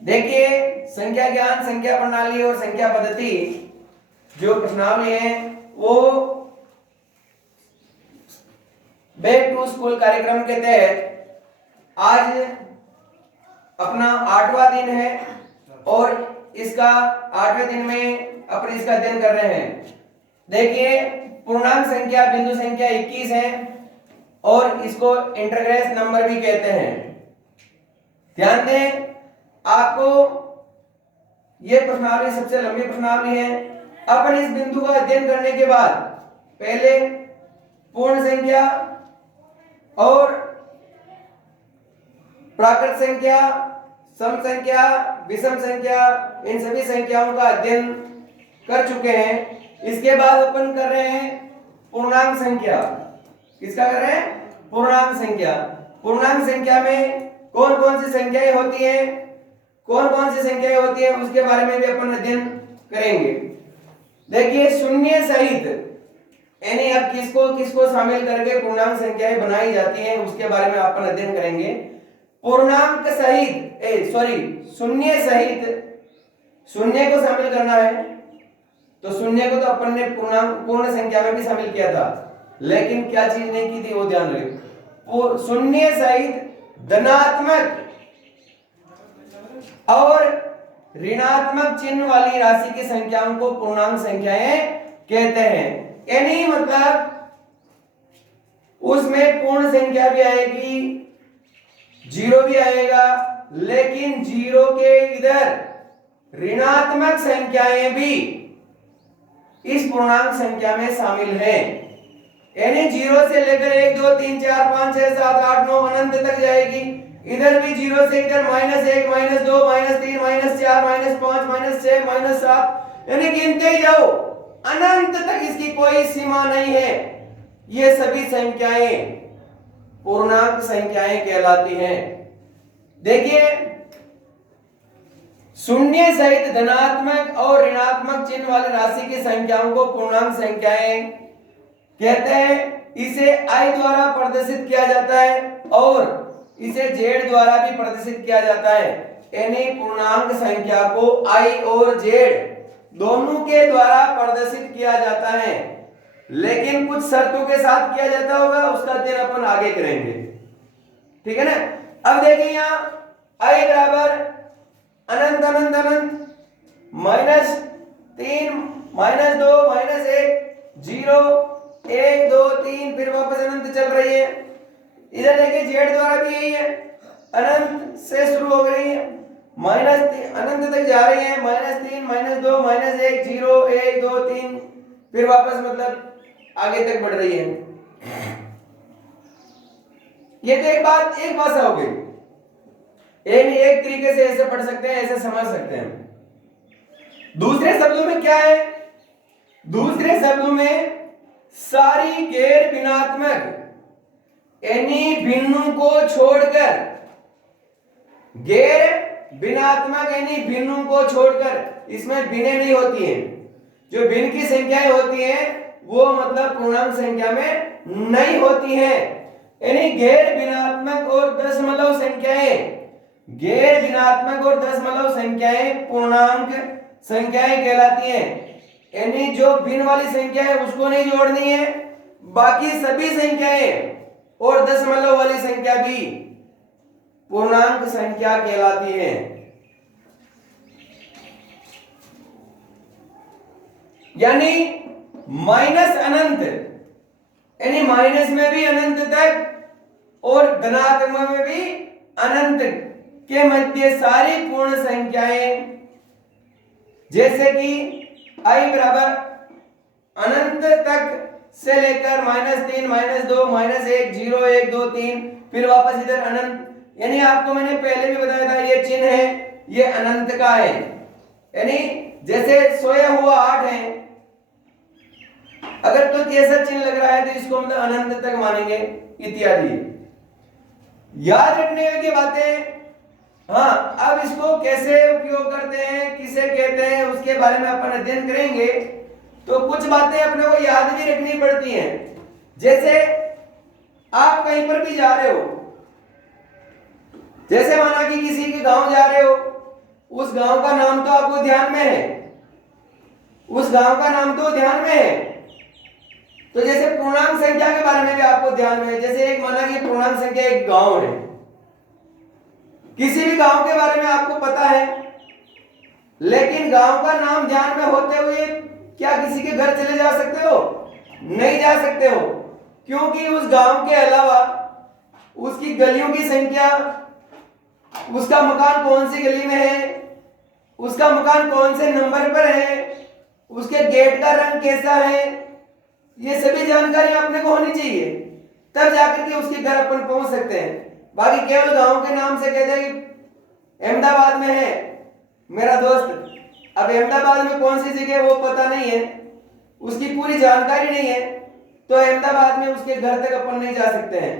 देखिए संख्या ज्ञान, संख्या प्रणाली और संख्या पद्धति जो प्रश्नावली है वो बैक टू स्कूल कार्यक्रम के तहत आज अपना 8वां दिन है और इसका 8वें दिन में अपन इसका अध्ययन कर रहे हैं। देखिए पूर्णांक संख्या बिंदु संख्या 21 है और इसको इंटरग्रेस नंबर भी कहते हैं। ध्यान दें, आपको यह प्रश्नावली सबसे लंबी प्रश्नावली है। अपन इस बिंदु का अध्ययन करने के बाद पहले पूर्ण संख्या और प्राकृत संख्या, सम संख्या, विषम संख्या, इन सभी संख्याओं का अध्ययन कर चुके हैं। इसके बाद अपन कर रहे हैं पूर्णांक संख्या। किसका कर रहे हैं? पूर्णांक संख्या। पूर्णांक संख्या में कौन कौन सी संख्याएं होती हैं, कौन कौन सी संख्याएं होती हैं उसके बारे में भी अपन अध्ययन करेंगे। देखिए शून्य सहित यानी अब किसको किसको शामिल करके पूर्णांक संख्याएं बनाई जाती हैं उसके बारे में अपन अध्ययन करेंगे। पूर्णांक सहित शून्य सहित, शून्य को शामिल करना है तो शून्य को तो अपन ने पूर्ण संख्या में भी शामिल किया था, लेकिन क्या चीज नहीं की थी वो ध्यान रखें। शून्य सहित धनात्मक और ऋणात्मक चिन्ह वाली राशि की संख्याओं को पूर्णांक संख्याएं कहते हैं। यानी मतलब उसमें पूर्ण संख्या भी आएगी, जीरो भी आएगा, लेकिन जीरो के इधर ऋणात्मक संख्याएं भी इस पूर्णांक संख्या में शामिल हैं। यानी जीरो से लेकर 1 2 3 4 5 6 7 8 9 अनंत तक जाएगी। इधर भी जीरो से इधर -1 -2 -3 -4 -5 -6 -7 यानी गिनते ही जाओ अनंत तक, इसकी कोई सीमा नहीं है। ये सभी संख्याएं पूर्णांक संख्याएं कहलाती हैं। देखिए शून्य सहित धनात्मक और ऋणात्मक चिन्ह वाली राशि की संख्याओं को पूर्णांक संख्याएं कहते हैं। इसे I द्वारा प्रदर्शित किया जाता है और इसे Z द्वारा भी प्रदर्शित किया जाता है। यानी पूर्णांक संख्या को I और Z दोनों के द्वारा प्रदर्शित किया जाता है, लेकिन कुछ शर्तों के साथ किया जाता होगा, उसका अध्ययन अपन आगे करेंगे। ठीक है ना। अब देखिए यहाँ I बराबर अनंत अनंत अनंत -3 -2 -1 0 1 2 3 फिर वापस अनंत चल रही है। इधर देखिए Z द्वारा भी यही है, अनंत से शुरू हो गई है अनंत तक जा रही है, -3 -2 -1 0 1 2 3 फिर वापस मतलब आगे तक बढ़ रही है। ये तो एक भाषा हो गई। एक तरीके से ऐसे पढ़ सकते हैं, ऐसे समझ सकते हैं। दूसरे शब्दों में क्या है? दूसरे शब्दों में सारी गैर भिन्नात्मक यानी भिन्नों को छोड़कर, गैर भिन्नात्मक यानी भिन्नों को छोड़कर, इसमें भिन्नें नहीं होती हैं। जो भिन्न की संख्याएं होती हैं वो मतलब पूर्णांक संख्या में नहीं होती हैं। यानी गैर भिन्नात्मक और दशमलव संख्याएं, गैर भिन्नात्मक और दशमलव संख्याएं पूर्णांक संख्याएं कहलाती हैं। यानी जो भिन्न वाली संख्या है उसको नहीं जोड़नी है, बाकी सभी संख्याएं और दशमलव वाली संख्या भी पूर्णांक संख्या कहलाती है। यानी माइनस अनंत यानी माइनस में भी अनंत तक और धनात्मक में भी अनंत के मध्य सारी पूर्ण संख्याएं, जैसे कि I बराबर अनंत तक से लेकर -3 -2 -1 0 1 2 3 फिर वापस इधर अनंत। यानी आपको मैंने पहले भी बताया था ये चिन्ह है, ये अनंत का है। यानी जैसे सोया हुआ 8 है, अगर तो ऐसा चिन्ह लग रहा है तो इसको मतलब अनंत तक मानेंगे इत्यादि। याद रखने योग्य बातें। हाँ, अब इसको कैसे उपयोग करते हैं, किसे कहते हैं, उसके बारे में अपन अध्ययन करेंगे। तो कुछ बातें अपने को याद भी रखनी पड़ती हैं। जैसे आप कहीं पर भी जा रहे हो, जैसे माना कि किसी के गांव जा रहे हो, उस गांव का नाम तो आपको ध्यान में है, उस गांव का नाम तो ध्यान में है। तो जैसे पूर्णांक संख्या के बारे में भी आपको ध्यान में है, जैसे एक माना कि पूर्णांक संख्या एक गांव है, किसी भी गांव के बारे में आपको पता है, लेकिन गांव का नाम ध्यान में होते हुए क्या किसी के घर चले जा सकते हो? नहीं जा सकते हो, क्योंकि उस गांव के अलावा उसकी गलियों की संख्या, उसका मकान कौन सी गली में है, उसका मकान कौन से नंबर पर है, उसके गेट का रंग कैसा है, ये सभी जानकारी अपने को होनी चाहिए, तब जाकर के उसके घर अपन पहुंच सकते हैं। बाकी केवल गांव के नाम से कहते हैं कि अहमदाबाद में है मेरा दोस्त, अब अहमदाबाद में कौन सी जगह वो पता नहीं है, उसकी पूरी जानकारी नहीं है, तो अहमदाबाद में उसके घर तक अपन नहीं जा सकते हैं।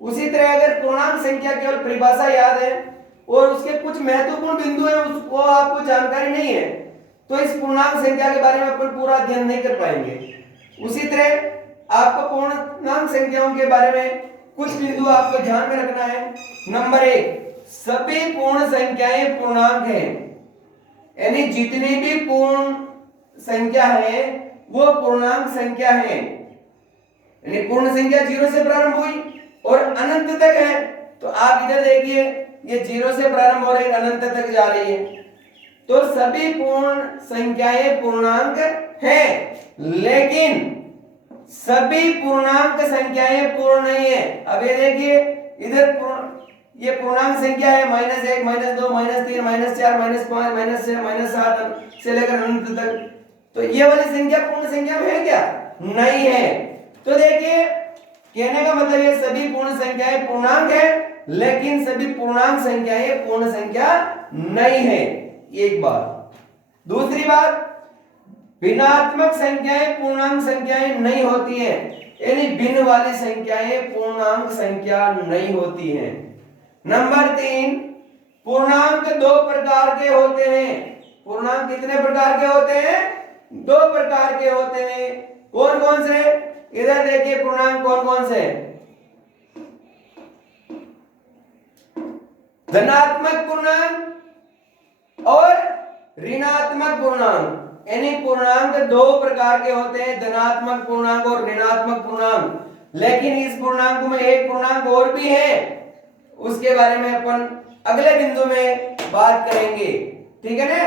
उसी तरह अगर पूर्णांक संख्या केवल परिभाषा याद है और उसके कुछ महत्वपूर्ण बिंदु हैं उसको आपको जानकारी नहीं है, तो इस पूर्णांक संख्या के बारे में अपन पूरा अध्ययन नहीं कर पाएंगे। उसी तरह आपको पूर्णांक संख्याओं के बारे में कुछ बिंदु आपको ध्यान में रखना है। नंबर 1, सभी पूर्ण संख्याएं पूर्णांक हैं, यानी जितनी भी पूर्ण संख्या है वो पूर्णांक संख्या है। यानी पूर्ण संख्या 0 से प्रारंभ हुई और अनंत तक है, तो आप इधर देखिए ये 0 से प्रारंभ हो रही है, अनंत तक जा रही है, तो सभी पूर्ण संख्याएं पूर्णांक हैं, लेकिन सभी पूर्णांक संख्याएं पूर्ण नहीं है। अब ये देखिए इधर ये पूर्णांक संख्या है -1, -2, -3, -4, -5, -6, -7 से लेकर अनंत तक, तो ये वाली संख्या पूर्ण संख्या में है क्या? नहीं है। तो देखिए कहने का मतलब ये सभी पूर्ण संख्याएं पूर्णांक है, लेकिन सभी पूर्णांक संख्याएं पूर्ण संख्या नहीं है, एक बात। दूसरी बात, भिन्नात्मक संख्याएं पूर्णांक संख्याएं नहीं होती हैं, यानी भिन्न वाली संख्याएं पूर्णांक संख्या नहीं होती हैं। नंबर 3, पूर्णांक 2 प्रकार के होते हैं। पूर्णांक कितने प्रकार के होते हैं? 2 प्रकार के होते हैं। कौन कौन से? इधर देखिए पूर्णांक कौन कौन से? धनात्मक पूर्णांक और ऋणात्मक पूर्णांक, यानी पूर्णांक 2 प्रकार के होते हैं, धनात्मक पूर्णांक और ऋणात्मक पूर्णांक। लेकिन इस पूर्णांक में एक पूर्णांक और भी है, उसके बारे में अपन अगले बिंदु में बात करेंगे, ठीक है ना।